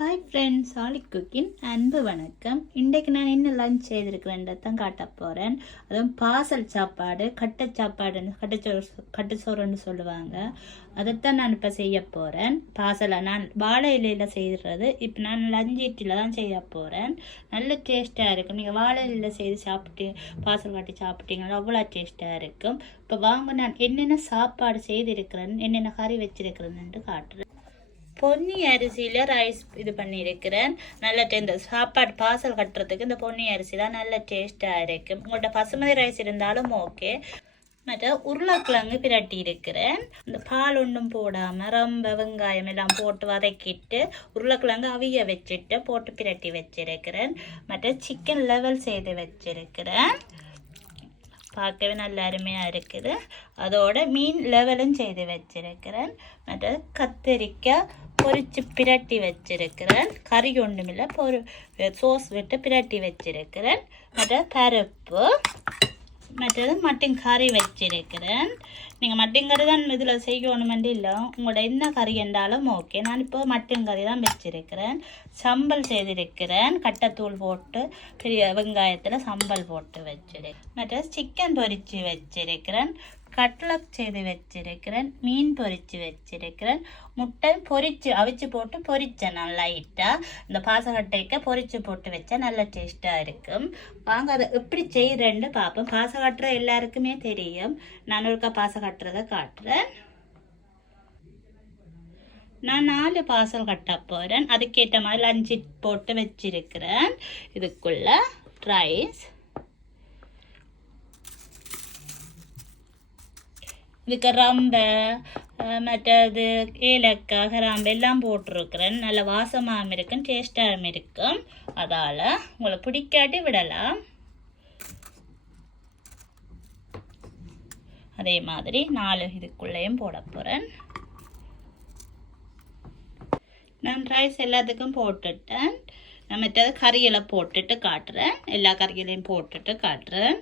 Hi friends ஆலி குக்கின் அன்பு வணக்கம். இன்றைக்கு நான் என்ன லஞ்ச் செய்திருக்கிறேன்றது தான் காட்ட போகிறேன் அதுவும் பாசல் சாப்பாடு கட்டை சாப்பாடுன்னு கட்டச்சோறு கட்டுச்சோறுன்னு சொல்லுவாங்க. அதைத்தான் நான் இப்போ செய்ய போகிறேன் பாசலை நான் வாழை இலையில் செய்கிறது இப்போ நான் லஞ்சீட்டில் தான் செய்ய போகிறேன் நல்ல டேஸ்ட்டாக இருக்கும். நீங்கள் வாழை இலையில் செய்து சாப்பிட்டு பாசல் கட்டி சாப்பிட்டீங்கன்னா அவ்வளோ டேஸ்ட்டாக இருக்கும். இப்போ வாங்க நான் என்னென்ன சாப்பாடு செய்திருக்கிறேன் என்னென்ன கறி வச்சிருக்கிறேன்னு காட்டுறேன். பொன்னி அரிசியில் ரைஸ் இது பண்ணியிருக்கிறேன். நல்ல இந்த சாப்பாடு பார்சல் கட்டுறதுக்கு இந்த பொன்னி அரிசி தான் நல்ல டேஸ்ட்டாக இருக்கும் உங்கள்கிட்ட பசுமதி ரைஸ் இருந்தாலும் ஓகே மற்ற உருளைக்கிழங்கு பிரட்டி இருக்கிறேன். இந்த பால் ஒன்றும் போடாமல் ரொம்ப வெங்காயம் எல்லாம் போட்டு வதக்கிட்டு உருளைக்கிழங்கு அவிய வச்சுட்டு போட்டு பிரட்டி வச்சிருக்கிறேன். மற்ற சிக்கன் லெவல் செய்து வச்சிருக்கிறேன். பார்க்கவே நல்ல அருமையாக இருக்குது. அதோட மீன் லெவலும் செய்து வச்சிருக்கிறேன். மற்ற கத்திரிக்காய் பொரிச்சு பிரட்டி வச்சிருக்கிறேன். கறி ஒன்றுமில்லை பொரு சோஸ் விட்டு பிரட்டி வச்சிருக்கிறேன். மற்ற பருப்பு மற்றது மட்டன் கறி வச்சிருக்கிறேன். நீங்கள் மட்டன் கறி தான் இதில் செய்யணுமென்று இல்லை. உங்களோட என்ன கறி என்றாலும் ஓகே நான் இப்போ மட்டன் கறி தான் வச்சிருக்கிறேன். சம்பல் செய்திருக்கிறேன். கட்டத்தூள் போட்டு பெரிய வெங்காயத்தில் சம்பல் போட்டு வச்சிருக்கேன் மற்ற சிக்கன் பொரித்து வச்சிருக்கிறேன். கட்லக் செய்து வச்சிருக்கிறேன் மீன் பொரித்து வச்சிருக்கிறேன். முட்டை பொரித்து அவிச்சு போட்டு பொரித்தேன் நான் லைட்டாக இந்த பாசக்கட்டைக்கு பொரிச்சு போட்டு வச்சா நல்ல டேஸ்ட்டாக இருக்கும். வாங்க அதை எப்படி செய்கிறேன்னு பார்ப்போம். பாசக்கட்டுற எல்லாருக்குமே தெரியும். நான் ஒருக்கா பாசக்கட்டுறதை காட்டுறேன். நான் நாலு பார்சல் கட்ட போகிறேன் அதுக்கேற்ற மாதிரி லஞ்சு போட்டு வச்சிருக்கிறேன். இதுக்குள்ள ரைஸ் இதுக்கு ரம்பை மற்றது ஏலக்காய் கிராம்பு எல்லாம் போட்டிருக்கிறேன். நல்ல வாசமாகவும் இருக்கும் டேஸ்டாகவும் இருக்கும். அதால் உங்களை பிடிக்காட்டி விடலாம். அதே மாதிரி நாலு இதுக்குள்ளேயும் போட போகிறேன் நான் ரைஸ் எல்லாத்துக்கும் போட்டுட்டேன். நான் மற்றது கறியெல்லாம் போட்டுட்டு காட்டுறேன். எல்லா கறிகளையும் போட்டுட்டு காட்டுறேன்.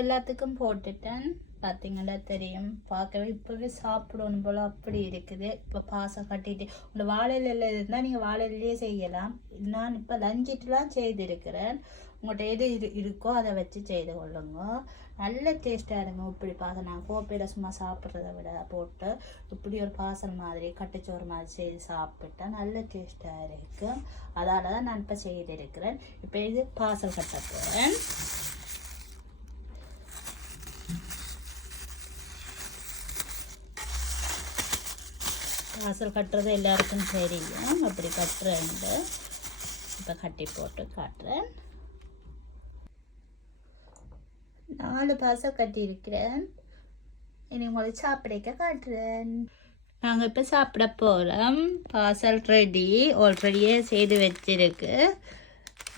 எல்லாத்துக்கும் போட்டுட்டேன். பார்த்தீங்கன்னா தெரியும். பார்க்கவே இப்போவே சாப்பிடணும் போல் அப்படி இருக்குது. இப்போ பாசம் கட்டிட்டு உங்கள் வாழையில இருந்தால் நீங்கள் வாழையிலேயே செய்யலாம். நான் இப்போ லஞ்சிட்டுலாம் செய்திருக்கிறேன். உங்கள்கிட்ட எது இரு இருக்கோ அதை வச்சு செய்து கொள்ளுங்க. நல்ல டேஸ்ட்டாக இருங்க. இப்படி பாசம் நான் கோப்பையில் சும்மா சாப்பிட்றத விட போட்டு இப்படி ஒரு பாசல் மாதிரி கட்டுச்சோறு மாதிரி செய்து சாப்பிட்டா நல்ல டேஸ்ட்டாக இருக்குது அதால் தான் நான் இப்போ செய்திருக்கிறேன். இப்போ இது பாசல் கட்ட போகிறேன் வாசல் கட்டுறது எல்லாருக்கும் தெரியும். அப்படி கட்டுறேன் இப்போ கட்டி போட்டு காட்டுறேன். நாலு பாசம் கட்டியிருக்கிறேன். இனி உங்களுக்கு சாப்பிடைக்க காட்டுறேன். நாங்கள் இப்போ சாப்பிட போகிறோம் பார்சல் ரெடி ஆல்ரெடியே செய்து வச்சிருக்கு.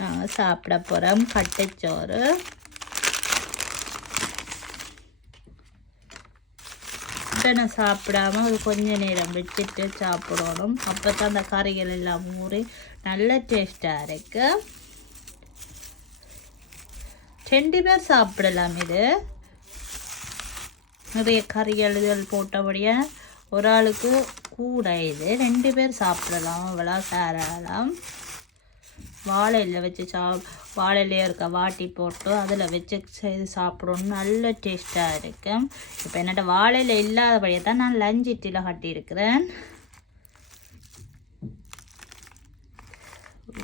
நாங்கள் சாப்பிட போகிறோம் கட்டைச்சோறு. மட்டனை சாப்பிடாம ஒரு கொஞ்ச நேரம் வச்சுட்டு சாப்பிடணும். அப்போ தான் அந்த கறிகள் எல்லாம் ஊறி நல்ல டேஸ்ட்டாக இருக்கு. ரெண்டு பேர் சாப்பிடலாம் இது. நிறைய கறிகள் இதழ் போட்டபடியே ஒரு ஆளுக்கு கூட இது. ரெண்டு பேர் சாப்பிடலாம். அவ்வளோ சேரலாம் வாழையில் வச்சு சா வாழையிலே இருக்க வாட்டி போட்டு அதில் வச்சு செய்து சாப்பிடணும். நல்ல டேஸ்ட்டாக இருக்கும் இப்போ என்னட்ட வாழையில இல்லாதபடியே தான் நான் லஞ்சிட்டியில் கட்டியிருக்கிறேன்.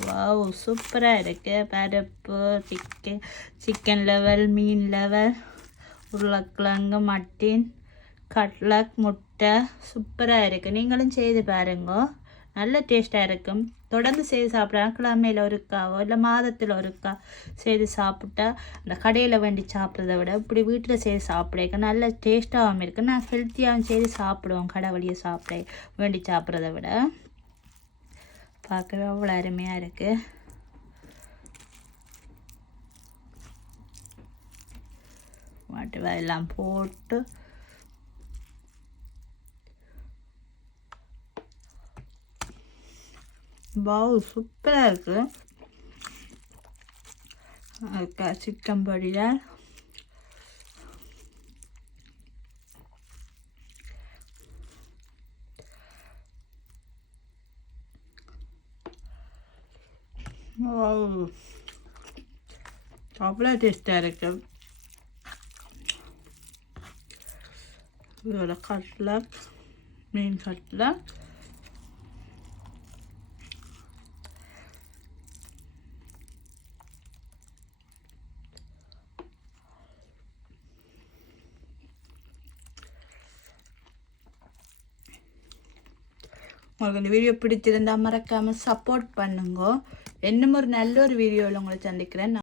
வாவ் சூப்பராக இருக்கு. பருப்பு சிக்கன் சிக்கன் லெவல் மீன் லெவல் உருளைக்கிழங்கு மட்டன் கட்லக் முட்டை சூப்பராக இருக்குது நீங்களும் செய்து பாருங்க. நல்ல டேஸ்ட்டாக இருக்கும். தொடர்ந்து செய்து சாப்பிட்றாங்க கிழமையில் ஒருக்காவோ இல்லை மாதத்தில் ஒருக்கா செய்து சாப்பிட்டா அந்த கடையில் வேண்டி சாப்பிட்றத விட இப்படி வீட்டில் செய்து சாப்பிட நல்ல டேஸ்ட்டாகவும் இருக்குது நான் ஹெல்த்தியாகவும் செய்து சாப்பிடுவோம் கடை வழியை சாப்பிட வேண்டி சாப்பிட்றத விட. பார்க்கவே அவ்வளோ அருமையாக இருக்குது மாட்டு எல்லாம் போட்டு வாவ் சூப்பராக இருக்குது அதுக்கு சிக்கன் பொடியால் அவ்வளோ டேஸ்ட்டாக இருக்கு இதோட கட்லை உங்களுக்கு இந்த வீடியோ பிடிச்சிருந்தா மறக்காம சப்போர்ட் பண்ணுங்க. இன்னும் ஒரு நல்ல ஒரு வீடியோவில் உங்களை சந்திக்கிறேன்.